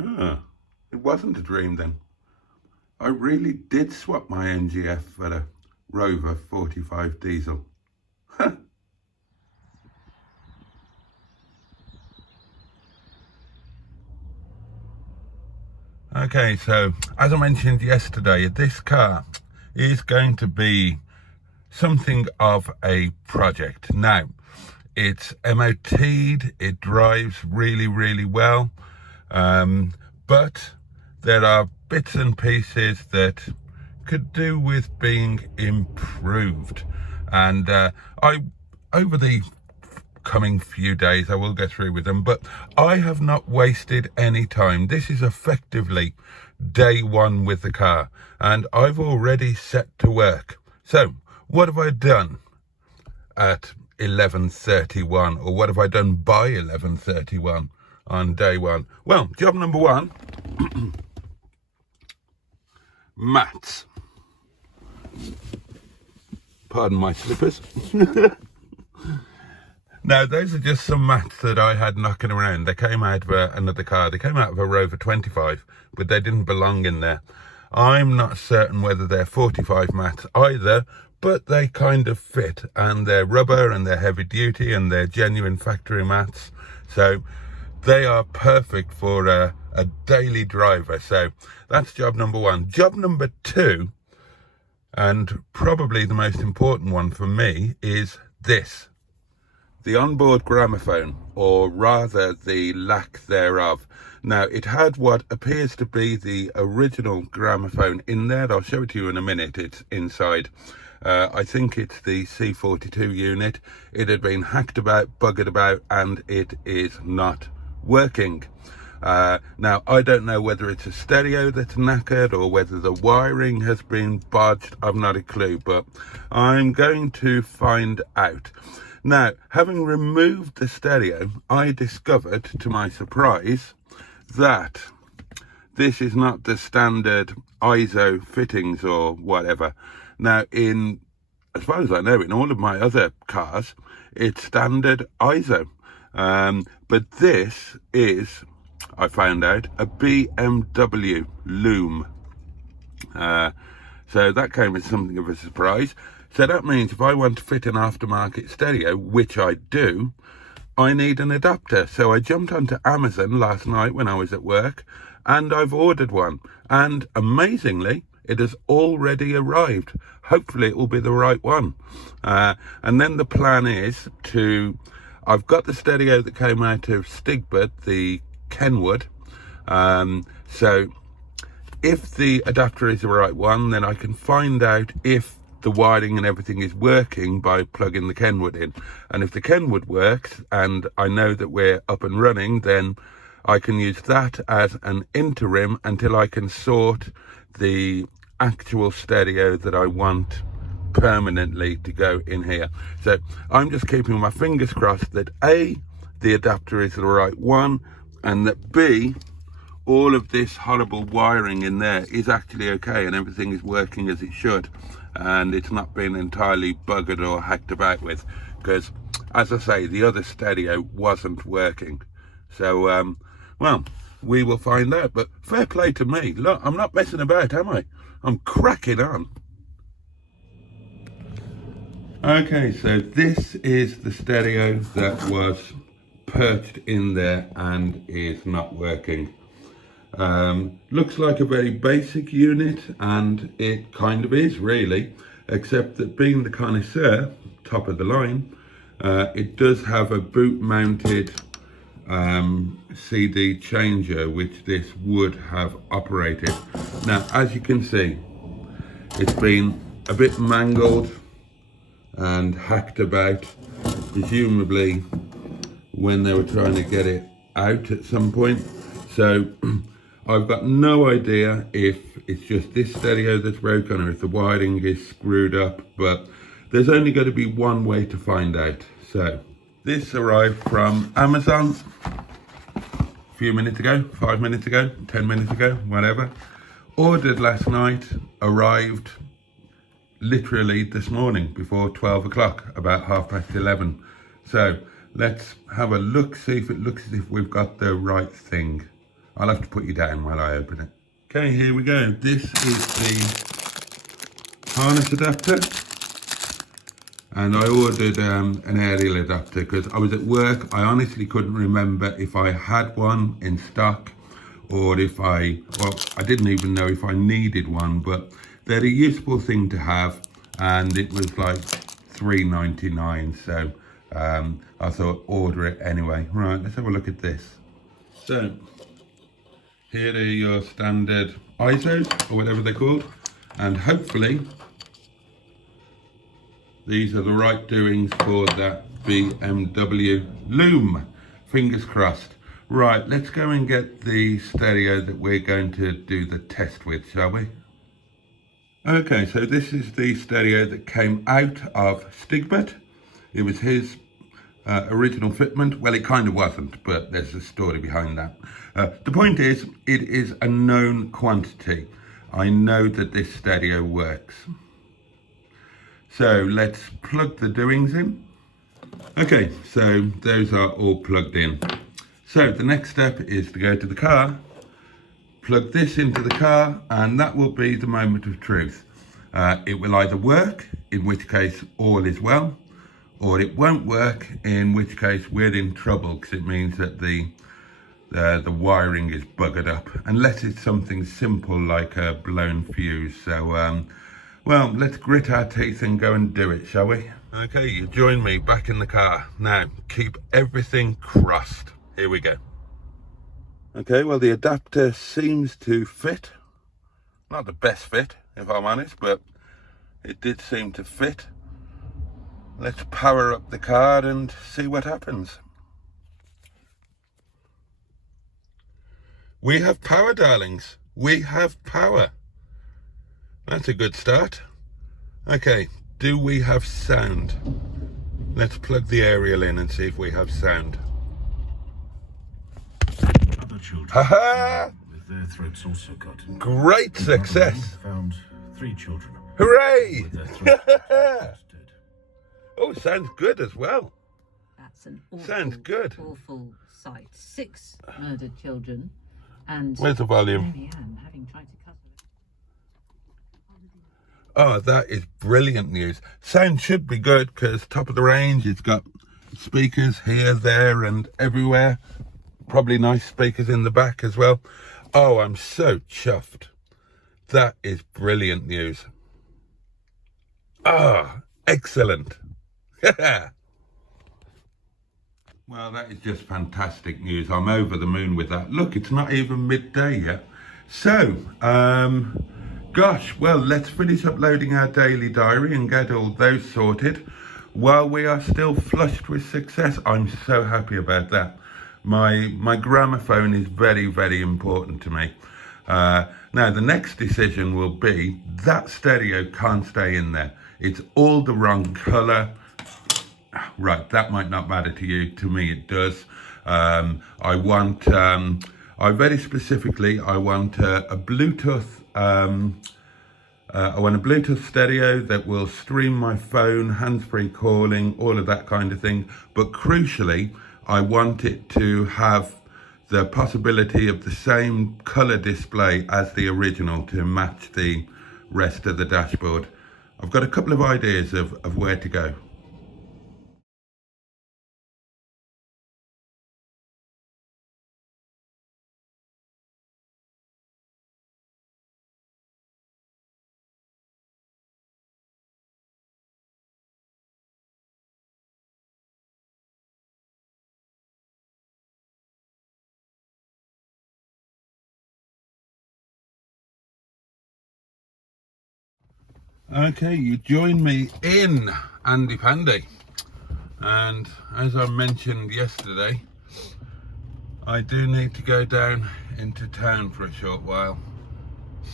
Ah, it wasn't a dream then. I really did swap my NGF for a Rover 45 diesel. Okay, so as I mentioned yesterday, this car is going to be something of a project. Now, it's MOT'd, it drives really well, but there are bits and pieces that could do with being improved. And over the coming few days I will go through with them, but I have not wasted any time. This is effectively day one with the car, and I've already set to work. So what have I done at 11:31, or what have I done by 11:31 on day one? Well, job number one, mats. Pardon my slippers. Now, those are just some mats that I had knocking around. They came out of another car. They came out of a Rover 25, but they didn't belong in there. I'm not certain whether they're 45 mats either, but they kind of fit, and they're rubber and they're heavy duty and they're genuine factory mats. So they are perfect for a daily driver. So that's job number one. Job number two, and probably the most important one for me, is this. The onboard gramophone, or rather the lack thereof. Now, it had what appears to be the original gramophone in there. I'll show it to you in a minute. It's inside. I think it's the C42 unit. It had been hacked about, buggered about, and it is not working. Now, I don't know whether it's a stereo that's knackered or whether the wiring has been bodged. I've not a clue, but I'm going to find out. Now, having removed the stereo, I discovered, to my surprise, that this is not the standard ISO fittings or whatever. Now, as far as I know, in all of my other cars, it's standard ISO. But this is, I found out, a BMW loom. So that came as something of a surprise. So that means if I want to fit an aftermarket stereo, which I do, I need an adapter. So I jumped onto Amazon last night when I was at work, and I've ordered one. And amazingly, it has already arrived. Hopefully it will be the right one. And then the plan is I've got the stereo that came out of Stigbert, the Kenwood. So if the adapter is the right one, then I can find out if the wiring and everything is working by plugging the Kenwood in. And if the Kenwood works and I know that we're up and running, then I can use that as an interim until I can sort the actual stereo that I want permanently to go in here. So I'm just keeping my fingers crossed that A, the adapter is the right one, and that B, all of this horrible wiring in there is actually okay and everything is working as it should, and it's not been entirely buggered or hacked about with, because as I say, the other stereo wasn't working. So well, we will find out, but fair play to me. Look, I'm not messing about, am I? I'm cracking on. Okay, so this is the stereo that was perched in there and is not working. Looks like a very basic unit, and it kind of is really, except that being the connoisseur, top of the line, it does have a boot mounted CD changer, which this would have operated. Now, as you can see, it's been a bit mangled and hacked about, presumably when they were trying to get it out at some point. So I've got no idea if it's just this stereo that's broken or if the wiring is screwed up, but there's only going to be one way to find out. So this arrived from Amazon a few minutes ago, 5 minutes ago, 10 minutes ago, whatever. Ordered last night, arrived literally this morning before 12 o'clock, about 11:30. So let's have a look, see if it looks as if we've got the right thing. I'll have to put you down while I open it. Okay, here we go. This is the harness adapter. And I ordered an aerial adapter because I was at work. I honestly couldn't remember if I had one in stock or if I didn't even know if I needed one, but they're a useful thing to have, and it was like $3.99, so I thought order it anyway. Right, let's have a look at this. So here are your standard ISOs, or whatever they're called, and hopefully these are the right doings for that BMW loom. Fingers crossed. Right, let's go and get the stereo that we're going to do the test with, shall we? Okay, so this is the stereo that came out of Stigbert. It was his original fitment. Well, it kind of wasn't, but there's a story behind that. The point is, it is a known quantity. I know that this stereo works. So let's plug the doings in. Okay, so those are all plugged in. So the next step is to go to the car, plug this into the car, and that will be the moment of truth. It will either work, in which case all is well, or it won't work, in which case we're in trouble, because it means that the wiring is buggered up, unless it's something simple like a blown fuse. So well, let's grit our teeth and go and do it, shall we? Okay, you join me back in the car. Now, keep everything crossed. Here we go. Okay, well, the adapter seems to fit. Not the best fit, if I'm honest, but it did seem to fit. Let's power up the car and see what happens. We have power, darlings. We have power. That's a good start. Okay, do we have sound? Let's plug the aerial in and see if we have sound. Other children Ha-ha! with their throats also cut. Great success! Found 3 children. Hooray! With their throats dead. Oh, sounds good as well. That's an awful, Sounds good. awful sight. 6 murdered children, and Where's the volume? Marianne having tried to cover it. Oh, that is brilliant news. Sound should be good because top of the range, it's got speakers here, there and everywhere. Probably nice speakers in the back as well. Oh, I'm so chuffed. That is brilliant news. Ah, excellent. Well, that is just fantastic news. I'm over the moon with that. Look, it's not even midday yet. So, gosh, well, let's finish uploading our daily diary and get all those sorted while we are still flushed with success. I'm so happy about that. My gramophone is very, very important to me. Now, the next decision will be that stereo can't stay in there. It's all the wrong colour. Right, that might not matter to you. To me, it does. I want a Bluetooth. I want a Bluetooth stereo that will stream my phone, hands-free calling, all of that kind of thing. But crucially, I want it to have the possibility of the same color display as the original to match the rest of the dashboard. I've got a couple of ideas of where to go. Okay, you join me in Andy Pandy, and as I mentioned yesterday, I do need to go down into town for a short while.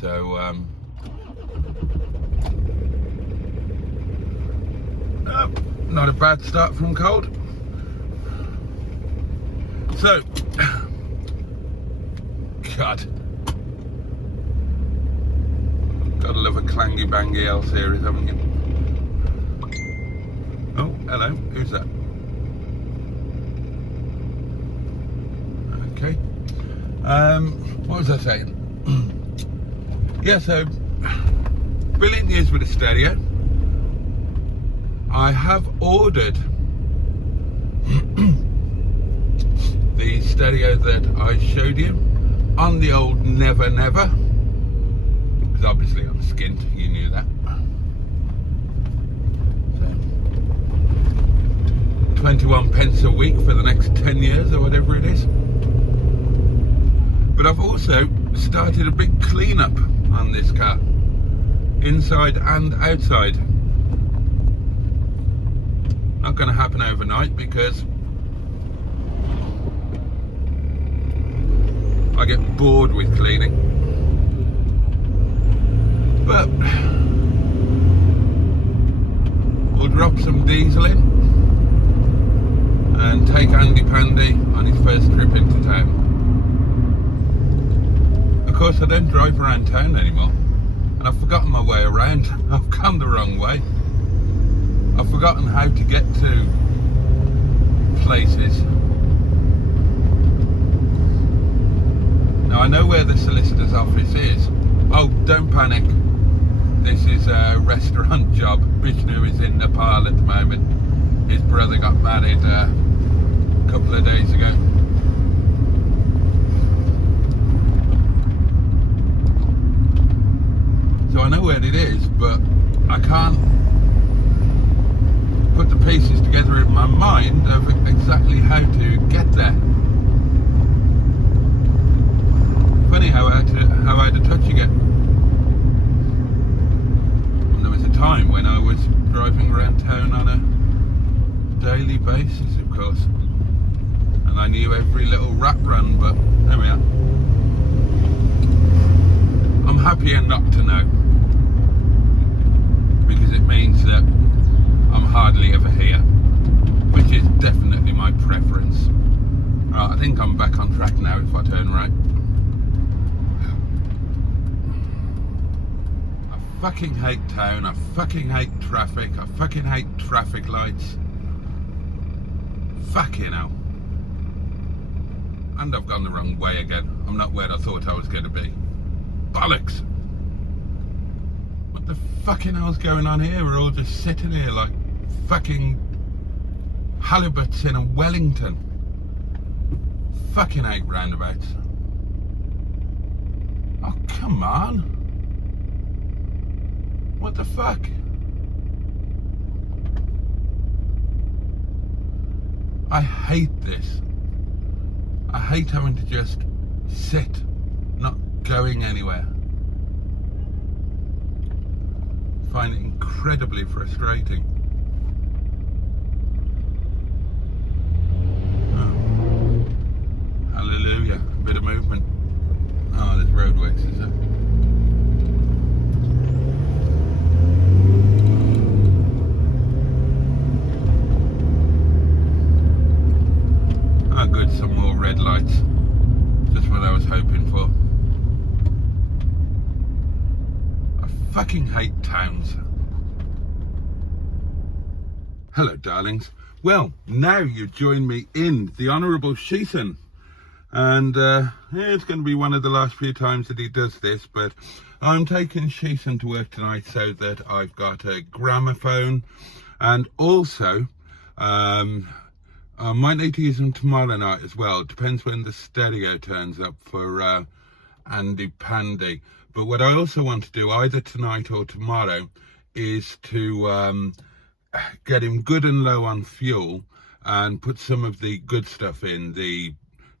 So not a bad start from cold. So God, gotta love a clangy bangy L series, haven't you? Oh, hello, who's that? Okay, What was I saying? Yeah, so brilliant news with the stereo. I have ordered the stereo that I showed you on the old Never Never, because obviously I'm skint, you knew that. So, 21 pence a week for the next 10 years or whatever it is. But I've also started a big clean-up on this car, inside and outside. Not going to happen overnight because I get bored with cleaning. But we'll drop some diesel in and take Andy Pandy on his first trip into town. Of course, I don't drive around town anymore, and I've forgotten my way around. I've gone the wrong way. I've forgotten how to get to places. Now I know where the solicitor's office is. Oh, don't panic. This is a restaurant job. Vishnu is in Nepal at the moment. His brother got married a couple of days ago. So I know where it is, but I can't put the pieces together in my mind of exactly how to get there. Funny how out of touch you get. And there was a time when I was driving around town on a daily basis, of course, and I knew every little rat run, but there we are. I'm happier not to know, because it means that I'm hardly ever here, which is definitely my preference. Right, I think I'm back on track now if I turn right. I fucking hate town, I fucking hate traffic, I fucking hate traffic lights. Fucking hell. And I've gone the wrong way again. I'm not where I thought I was going to be. Bollocks! What the fucking hell's going on here? We're all just sitting here like fucking halibuts in a Wellington. Fucking hate roundabouts. Oh, come on. What the fuck? I hate this. I hate having to just sit, not going anywhere. Find it incredibly frustrating. Oh. Hallelujah, a bit of movement. Oh, there's roadworks, is there? Oh good, some more red lights. Just what I was hoping for. I fucking hate towns. Hello, darlings. Well, now you join me in the Honourable Sheaton. And it's going to be one of the last few times that he does this, but I'm taking Sheaton to work tonight so that I've got a gramophone, and also I might need to use them tomorrow night as well. It depends when the stereo turns up for Andy Pandy. But what I also want to do either tonight or tomorrow is to get him good and low on fuel and put some of the good stuff in.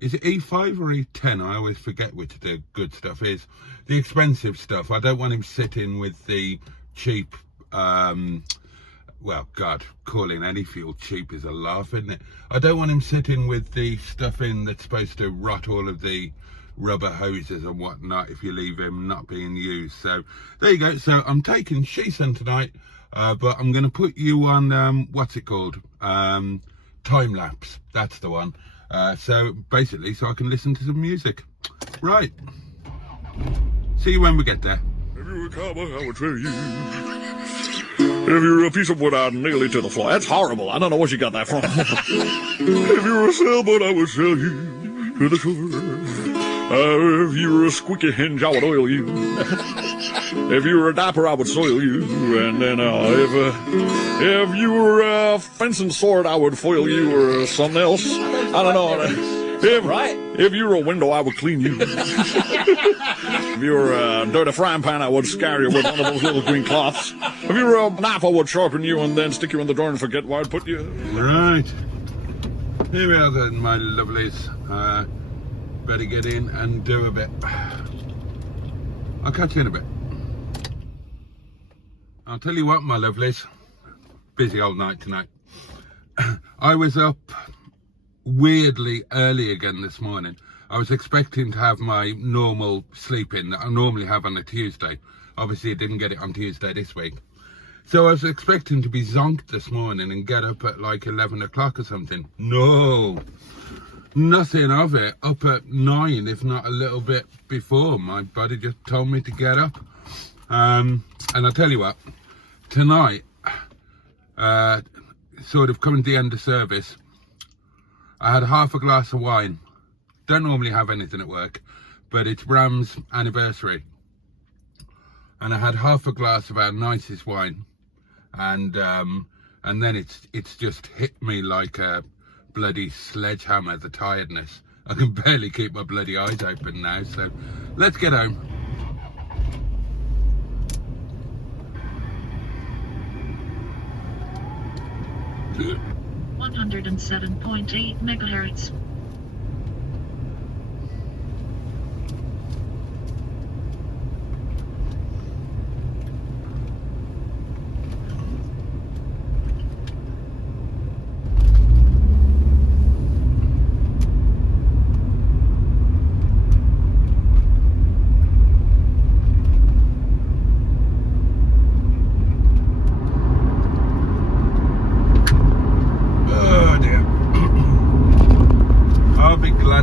Is it E5 or E10? I always forget which the good stuff is. The expensive stuff. I don't want him sitting with the cheap, well, God, calling any fuel cheap is a laugh, isn't it? I don't want him sitting with the stuff in that's supposed to rot all of the rubber hoses and whatnot if you leave him not being used. So there you go. So I'm taking Sheaton tonight, but I'm going to put you on, what's it called? Time lapse. That's the one. So basically, so I can listen to some music. Right. See you when we get there. If you're a cowboy, I would tell you. If you're a piece of wood, I'd nail you to the floor. That's horrible. I don't know where you got that from. If you're a sailboat, I would sail you to the shore. If you were a squeaky hinge, I would oil you. If you were a diaper, I would soil you. And then if you were a fencing sword, I would foil you, or something else. I don't know. If you were a window, I would clean you. If you were a dirty frying pan, I would scour you with one of those little green cloths. If you were a knife, I would sharpen you and then stick you in the door and forget where I'd put you. Right. Here we are then, my lovelies. Better get in and do a bit. I'll catch you in a bit. I'll tell you what, my lovelies. Busy old night tonight. I was up weirdly early again this morning. I was expecting to have my normal sleep in that I normally have on a Tuesday. Obviously I didn't get it on Tuesday this week. So I was expecting to be zonked this morning and get up at like 11 o'clock or something. No, nothing of it. Up at 9, if not a little bit before. My body just told me to get up. And I'll tell you what, tonight, sort of coming to the end of service, I had half a glass of wine. Don't normally have anything at work, but it's Bram's anniversary. And I had half a glass of our nicest wine. And then it's just hit me like a bloody sledgehammer, the tiredness. I can barely keep my bloody eyes open now, so let's get home. Good. 107.8 megahertz.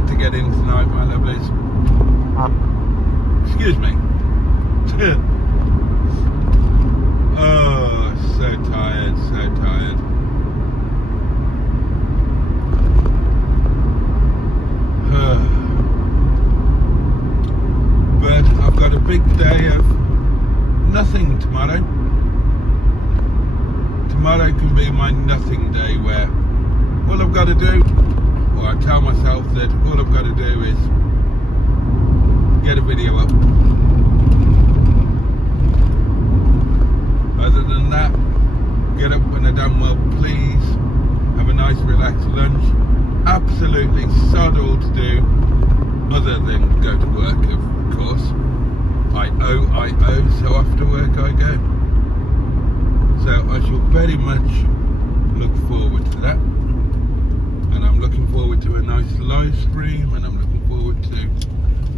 To get in tonight, my lovelies. Excuse me. Oh, so tired, so tired. But I've got a big day of nothing tomorrow. Tomorrow can be my nothing day, where all I've got to do, I tell myself that all I've got to do is get a video up. Other than that, get up when I've done well, please. Have a nice relaxed lunch. Absolutely sod all to do other than go to work, of course. I owe, so off to work I go. So I shall very much look forward to that. And I'm looking forward to a nice live stream, and I'm looking forward to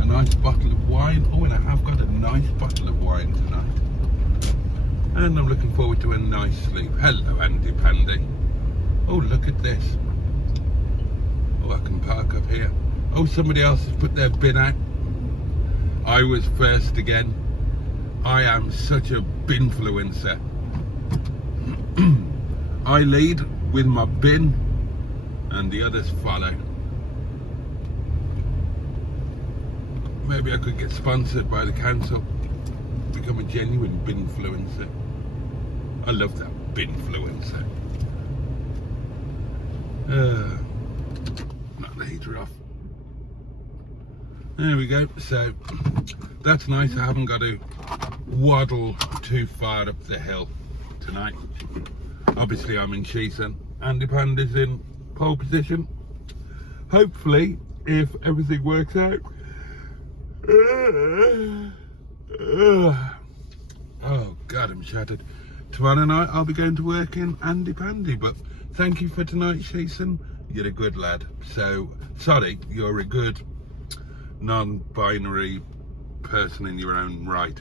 a nice bottle of wine. Oh, and I have got a nice bottle of wine tonight. And I'm looking forward to a nice sleep. Hello, Andy Pandy. Oh, look at this. Oh, I can park up here. Oh, somebody else has put their bin out. I was first again. I am such a binfluencer. I lead with my bin, and the others follow. Maybe I could get sponsored by the council, become a genuine binfluencer. I love that, binfluencer. Knock the heater off. There we go. So that's nice. I haven't got to waddle too far up the hill tonight. Obviously I'm in Sheeson. Andy Panda's in pole position. Hopefully, if everything works out. Oh God, I'm shattered. Tomorrow night I'll be going to work in Andy Pandy, but thank you for tonight, Sheeson. You're a good lad. So sorry, you're a good non-binary person in your own right.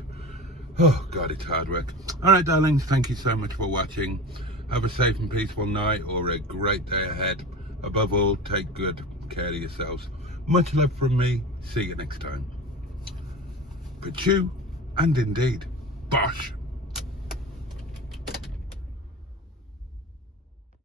Oh God, it's hard work. All right, darlings, thank you so much for watching. Have a safe and peaceful night, or a great day ahead. Above all, take good care of yourselves. Much love from me. See you next time. But you, and indeed, bosh.